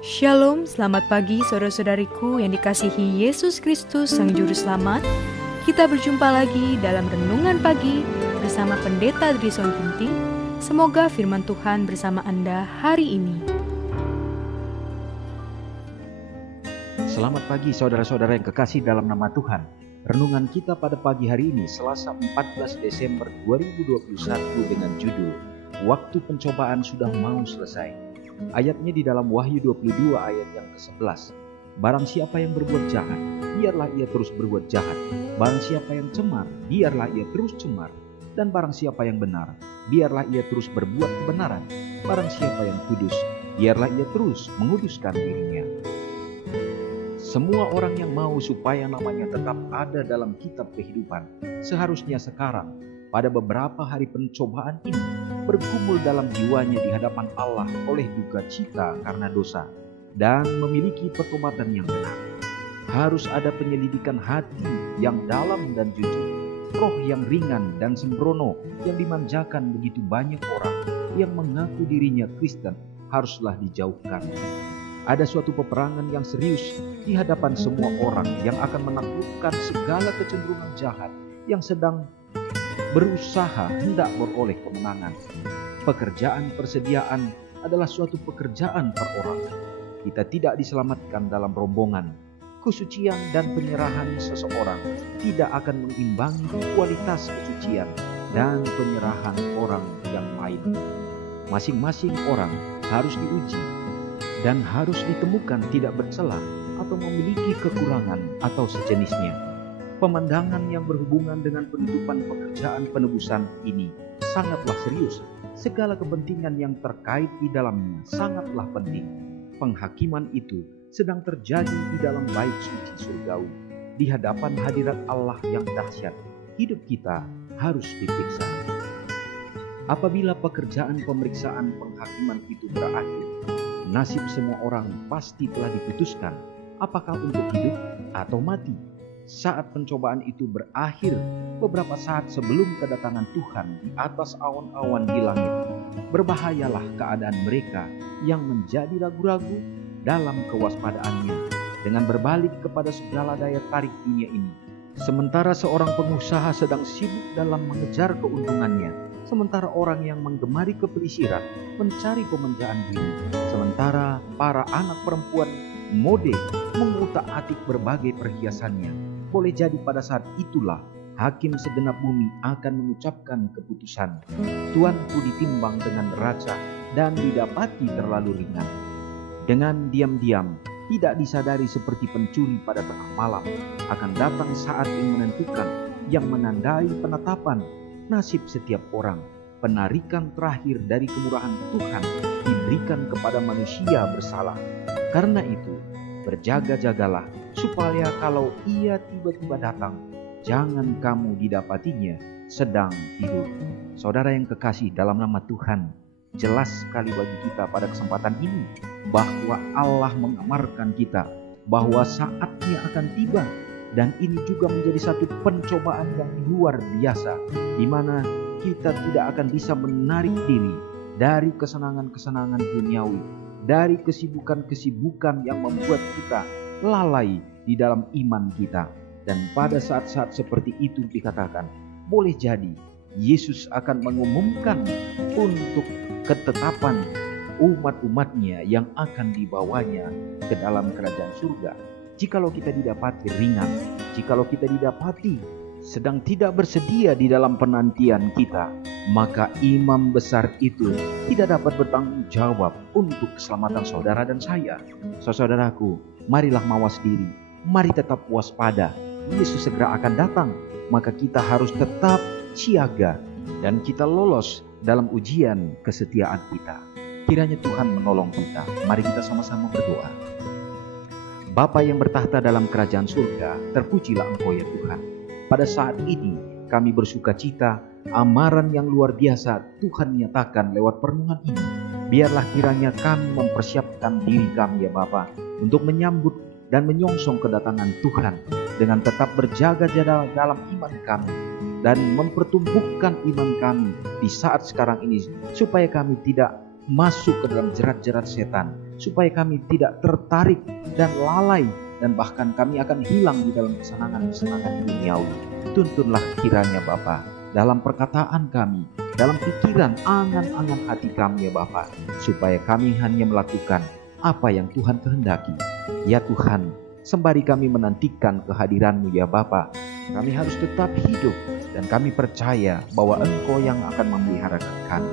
Shalom, selamat pagi saudara-saudariku yang dikasihi Yesus Kristus Sang Juru Selamat. Kita berjumpa lagi dalam Renungan Pagi bersama Pendeta Drison Ginting. Semoga firman Tuhan bersama Anda hari ini. Selamat pagi saudara-saudara yang kekasih dalam nama Tuhan. Renungan kita pada pagi hari ini Selasa 14 Desember 2021 dengan judul Waktu Pencobaan Sudah Mau Selesai. Ayatnya di dalam Wahyu 22 ayat yang ke-11. Barang siapa yang berbuat jahat, biarlah ia terus berbuat jahat. Barang siapa yang cemar, biarlah ia terus cemar. Dan barang siapa yang benar, biarlah ia terus berbuat kebenaran. Barang siapa yang kudus, biarlah ia terus menguduskan dirinya. Semua orang yang mau supaya namanya tetap ada dalam kitab kehidupan, seharusnya sekarang, pada beberapa hari pencobaan ini, bergumul dalam jiwanya di hadapan Allah oleh duka cita karena dosa, dan memiliki pertobatan yang benar. Harus ada penyelidikan hati yang dalam dan jujur, roh yang ringan dan sembrono yang dimanjakan begitu banyak orang yang mengaku dirinya Kristen haruslah dijauhkan. Ada suatu peperangan yang serius di hadapan semua orang yang akan menaklukkan segala kecenderungan jahat yang sedang berusaha hendak beroleh kemenangan. Pekerjaan persediaan adalah suatu pekerjaan perorangan. Kita tidak diselamatkan dalam rombongan. Kesucian dan penyerahan seseorang tidak akan mengimbangi kualitas kesucian dan penyerahan orang yang lain. Masing-masing orang harus diuji dan harus ditemukan tidak bercela atau memiliki kekurangan atau sejenisnya. Pemandangan yang berhubungan dengan penutupan pekerjaan penebusan ini sangatlah serius. Segala kepentingan yang terkait di dalamnya sangatlah penting. Penghakiman itu sedang terjadi di dalam bait suci surgawi. Di hadapan hadirat Allah yang dahsyat, hidup kita harus diperiksa. Apabila pekerjaan pemeriksaan penghakiman itu berakhir, nasib semua orang pasti telah diputuskan, apakah untuk hidup atau mati. Saat pencobaan itu berakhir, beberapa saat sebelum kedatangan Tuhan di atas awan-awan di langit, berbahayalah keadaan mereka yang menjadi ragu-ragu dalam kewaspadaannya dengan berbalik kepada segala daya tarik dunia ini. Sementara seorang pengusaha sedang sibuk dalam mengejar keuntungannya, sementara orang yang menggemari kepelisiran mencari pemanjaan diri, sementara para anak perempuan mode mengutak-atik berbagai perhiasannya. Boleh jadi pada saat itulah hakim segenap bumi akan mengucapkan keputusan. Tuanku ditimbang dengan neraca dan didapati terlalu ringan. Dengan diam-diam, tidak disadari seperti pencuri pada tengah malam, akan datang saat yang menentukan, yang menandai penetapan nasib setiap orang. Penarikan terakhir dari kemurahan Tuhan diberikan kepada manusia bersalah. Karena itu, berjaga-jagalah supaya kalau ia tiba-tiba datang, jangan kamu didapatinya sedang tidur. Saudara yang kekasih dalam nama Tuhan, jelas sekali bagi kita pada kesempatan ini bahwa Allah mengamarkan kita bahwa saatnya akan tiba, dan ini juga menjadi satu pencobaan yang luar biasa, di mana kita tidak akan bisa menarik diri dari kesenangan-kesenangan duniawi, dari kesibukan-kesibukan yang membuat kita lalai di dalam iman kita. Dan pada saat-saat seperti itu dikatakan, boleh jadi Yesus akan mengumumkan untuk ketetapan umat-umatnya yang akan dibawanya ke dalam kerajaan surga. Jikalau kita didapati ringan, jikalau kita didapati sedang tidak bersedia di dalam penantian kita, maka imam besar itu tidak dapat bertanggung jawab untuk keselamatan saudara dan saya. Saudaraku, marilah mawas diri, mari tetap waspada. Yesus segera akan datang, maka kita harus tetap siaga dan kita lolos dalam ujian kesetiaan kita. Kiranya Tuhan menolong kita. Mari kita sama-sama berdoa. Bapa yang bertahta dalam kerajaan surga, terpujilah Engkau ya Tuhan. Pada saat ini kami bersuka cita, amaran yang luar biasa Tuhan nyatakan lewat perenungan ini. Biarlah kiranya kami mempersiapkan diri kami ya Bapa untuk menyambut dan menyongsong kedatangan Tuhan dengan tetap berjaga-jaga dalam iman kami dan mempertumbuhkan iman kami di saat sekarang ini, supaya kami tidak masuk ke dalam jerat-jerat setan, supaya kami tidak tertarik dan lalai, dan bahkan kami akan hilang di dalam kesenangan-kesenangan duniawi. Tuntunlah kiranya Bapa dalam perkataan kami, dalam pikiran, angan-angan hati kami ya Bapa, supaya kami hanya melakukan apa yang Tuhan kehendaki. Ya Tuhan, sembari kami menantikan kehadiran-Mu ya Bapa, kami harus tetap hidup, dan kami percaya bahwa Engkau yang akan memeliharakan kami.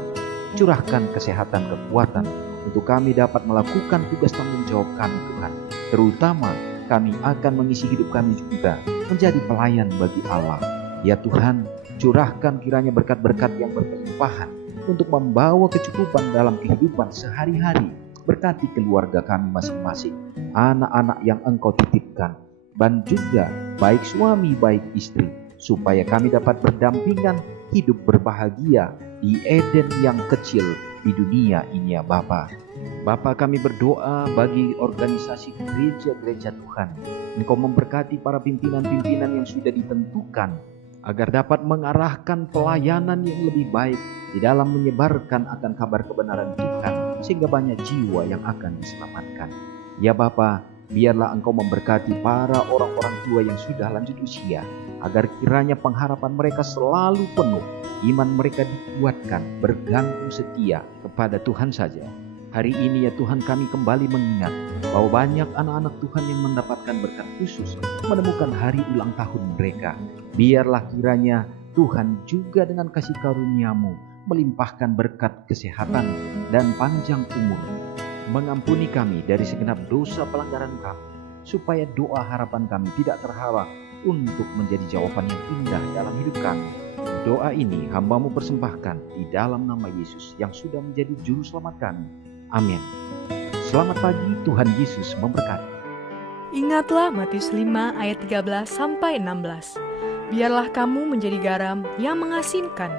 Curahkan kesehatan, kekuatan untuk kami dapat melakukan tugas tanggung jawab kami Tuhan. Terutama kami akan mengisi hidup kami juga menjadi pelayan bagi Allah. Ya Tuhan, curahkan kiranya berkat-berkat yang berkelimpahan untuk membawa kecukupan dalam kehidupan sehari-hari. Berkati keluarga kami masing-masing, anak-anak yang Engkau titipkan, dan juga baik suami baik istri, supaya kami dapat berdampingan hidup berbahagia di Eden yang kecil di dunia ini ya Bapa. Bapa, kami berdoa bagi organisasi gereja-gereja Tuhan. Engkau memberkati para pimpinan-pimpinan yang sudah ditentukan, agar dapat mengarahkan pelayanan yang lebih baik di dalam menyebarkan akan kabar kebenaran Tuhan, sehingga banyak jiwa yang akan diselamatkan. Ya Bapa, biarlah Engkau memberkati para orang-orang tua yang sudah lanjut usia, agar kiranya pengharapan mereka selalu penuh, iman mereka dikuatkan, bergantung setia kepada Tuhan saja. Hari ini ya Tuhan, kami kembali mengingat bahwa banyak anak-anak Tuhan yang mendapatkan berkat khusus menemukan hari ulang tahun mereka. Biarlah kiranya Tuhan juga dengan kasih karunia-Mu melimpahkan berkat kesehatan dan panjang umur, mengampuni kami dari segenap dosa pelanggaran kami, supaya doa harapan kami tidak terhalang untuk menjadi jawaban yang indah dalam hidup kami. Doa ini hamba-Mu persembahkan di dalam nama Yesus yang sudah menjadi juru selamat kami. Amin. Selamat pagi, Tuhan Yesus memberkati. Ingatlah Matius 5 ayat 13-16. Biarlah kamu menjadi garam yang mengasinkan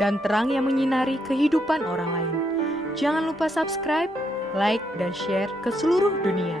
dan terang yang menyinari kehidupan orang lain. Jangan lupa subscribe, like, dan share ke seluruh dunia.